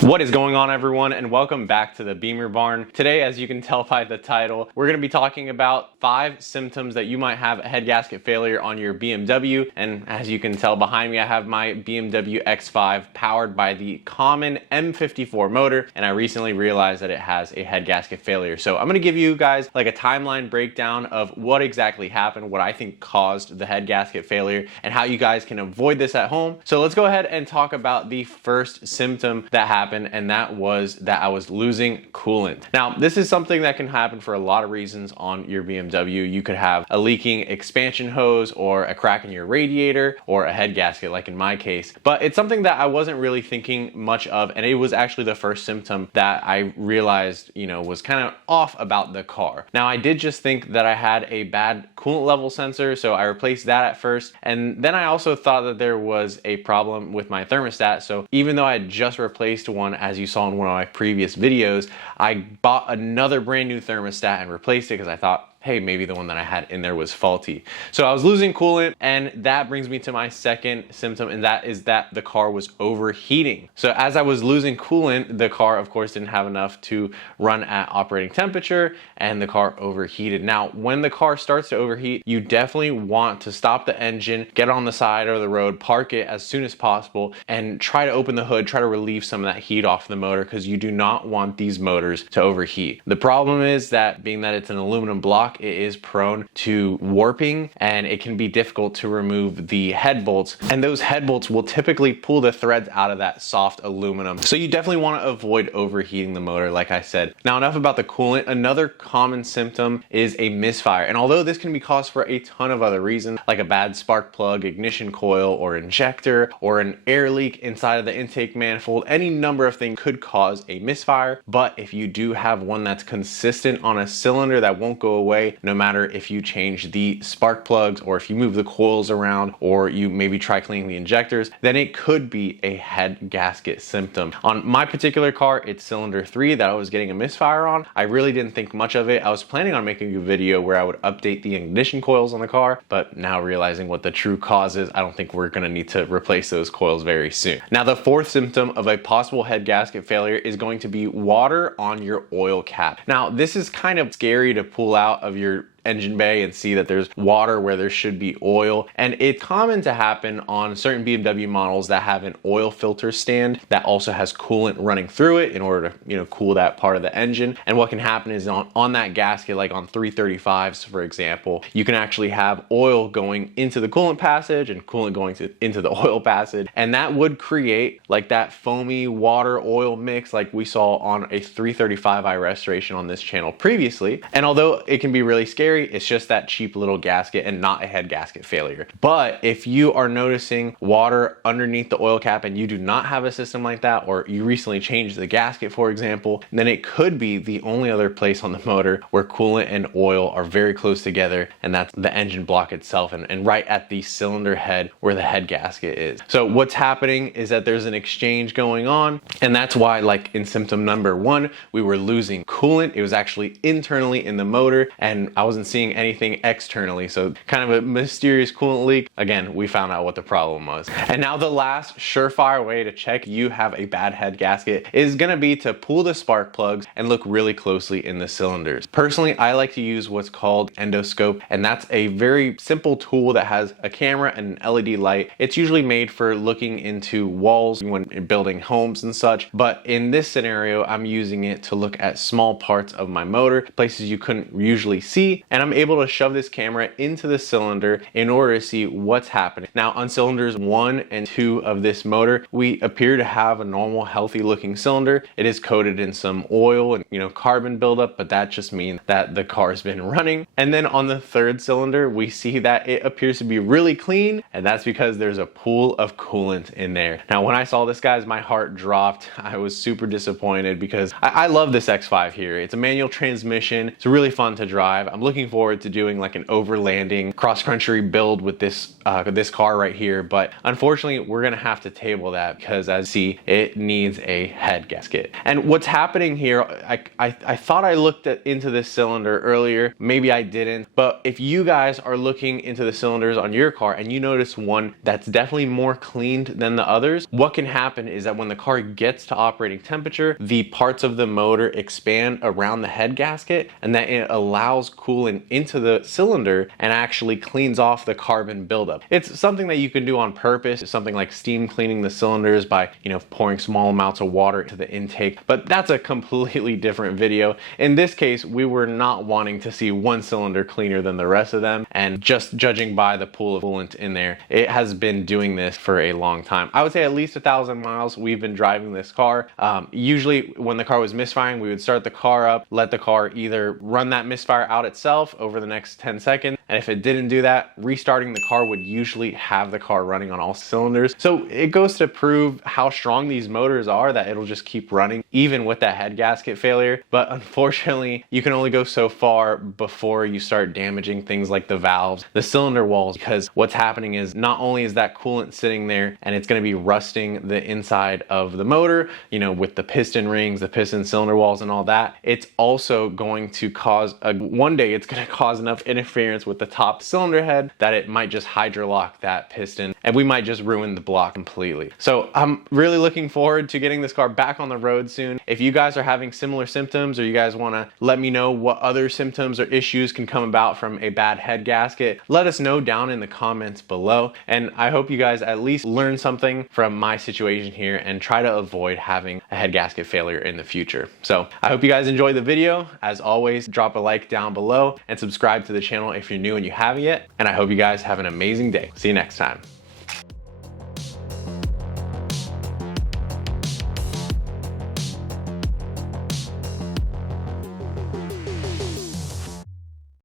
What is going on, everyone, and welcome back to the Bimmer Barn. Today, as you can tell by the title, we're going to be talking about 5 symptoms that you might have a head gasket failure on your BMW. And as you can tell behind me, I have my BMW X5 powered by the common M54 motor, and I recently realized that it has a head gasket failure. So I'm going to give you guys like a timeline breakdown of what exactly happened, what I think caused the head gasket failure, and how you guys can avoid this at home. So let's go ahead and talk about the first symptom that happened, and that was that I was losing coolant. Now, this is something that can happen for a lot of reasons on your BMW. You could have a leaking expansion hose, or a crack in your radiator, or a head gasket like in my case. But it's something that I wasn't really thinking much of, and it was actually the first symptom that I realized, was kind of off about the car. Now, I did just think that I had a bad coolant level sensor, so I replaced that at first, and then I also thought that there was a problem with my thermostat. So even though I had just replaced one, as you saw in one of my previous videos, I bought another brand new thermostat and replaced it because I thought, hey, maybe the one that I had in there was faulty. So I was losing coolant, and that brings me to my second symptom, and that is that the car was overheating. So as I was losing coolant, the car of course didn't have enough to run at operating temperature, and the car overheated. Now, when the car starts to overheat, you definitely want to stop the engine, get on the side of the road, park it as soon as possible, and try to open the hood, try to relieve some of that heat off the motor, because you do not want these motors to overheat. The problem is that being that it's an aluminum block, it is prone to warping, and it can be difficult to remove the head bolts, and those head bolts will typically pull the threads out of that soft aluminum. So you definitely want to avoid overheating the motor, like I said. Now, enough about the coolant. Another common symptom is a misfire, and although this can be caused for a ton of other reasons, like a bad spark plug, ignition coil, or injector, or an air leak inside of the intake manifold, any number of things could cause a misfire. But if you do have one that's consistent on a cylinder that won't go away, no matter if you change the spark plugs, or if you move the coils around, or you maybe try cleaning the injectors, then it could be a head gasket symptom. On my particular car, it's cylinder 3 that I was getting a misfire on. I really didn't think much of it. I was planning on making a video where I would update the ignition coils on the car, but now realizing what the true cause is, I don't think we're gonna need to replace those coils very soon. Now, the fourth symptom of a possible head gasket failure is going to be water on your oil cap. Now, this is kind of scary to pull out of your engine bay and see that there's water where there should be oil, and it's common to happen on certain BMW models that have an oil filter stand that also has coolant running through it in order to cool that part of the engine. And what can happen is on that gasket, like on 335s for example, you can actually have oil going into the coolant passage and coolant going into the oil passage, and that would create like that foamy water oil mix like we saw on a 335i restoration on this channel previously. And although it can be really scary, it's just that cheap little gasket and not a head gasket failure. But if you are noticing water underneath the oil cap and you do not have a system like that, or you recently changed the gasket for example, then it could be the only other place on the motor where coolant and oil are very close together, and that's the engine block itself, and right at the cylinder head where the head gasket is. So what's happening is that there's an exchange going on, and that's why, like in symptom number 1, we were losing coolant. It was actually internally in the motor, and I wasn't seeing anything externally, so kind of a mysterious coolant leak. Again, we found out what the problem was. And now the last surefire way to check you have a bad head gasket is gonna be to pull the spark plugs and look really closely in the cylinders. Personally, I like to use what's called endoscope, and that's a very simple tool that has a camera and an LED light. It's usually made for looking into walls when building homes and such, but in this scenario, I'm using it to look at small parts of my motor, places you couldn't usually see, and I'm able to shove this camera into the cylinder in order to see what's happening. Now, on cylinders 1 and 2 of this motor, we appear to have a normal, healthy looking cylinder. It is coated in some oil and carbon buildup, but that just means that the car's been running. And then on the 3rd cylinder, we see that it appears to be really clean, and that's because there's a pool of coolant in there. Now, when I saw this, guys, my heart dropped. I was super disappointed because I love this X5 here. It's a manual transmission. It's really fun to drive. I'm looking looking forward to doing like an overlanding cross-country build with this this car right here, but unfortunately we're gonna have to table that because, as you see, it needs a head gasket. And what's happening here, I thought I looked into this cylinder earlier, maybe I didn't, but if you guys are looking into the cylinders on your car and you notice one that's definitely more cleaned than the others, what can happen is that when the car gets to operating temperature, the parts of the motor expand around the head gasket, and that it allows coolant into the cylinder and actually cleans off the carbon buildup. It's something that you can do on purpose. It's something like steam cleaning the cylinders by, you know, pouring small amounts of water into the intake, but that's a completely different video. In this case, we were not wanting to see one cylinder cleaner than the rest of them, and just judging by the pool of coolant in there, it has been doing this for a long time. I would say at least 1,000 miles we've been driving this car. Usually when the car was misfiring, we would start the car up, let the car either run that misfire out itself over the next 10 seconds, and if it didn't do that, restarting the car would usually have the car running on all cylinders. So it goes to prove how strong these motors are, that it'll just keep running even with that head gasket failure. But unfortunately, you can only go so far before you start damaging things like the valves, the cylinder walls, because what's happening is not only is that coolant sitting there and it's going to be rusting the inside of the motor, you know, with the piston rings, the piston cylinder walls and all that, it's also going to cause one day it's going to cause enough interference with the top cylinder head that it might just hydrolock that piston, and we might just ruin the block completely. So I'm really looking forward to getting this car back on the road soon. If you guys are having similar symptoms, or you guys want to let me know what other symptoms or issues can come about from a bad head gasket, let us know down in the comments below. And I hope you guys at least learn something from my situation here and try to avoid having a head gasket failure in the future. So I hope you guys enjoyed the video. As always, drop a like down below and subscribe to the channel if you're new and you haven't yet. And I hope you guys have an amazing day. See you next time.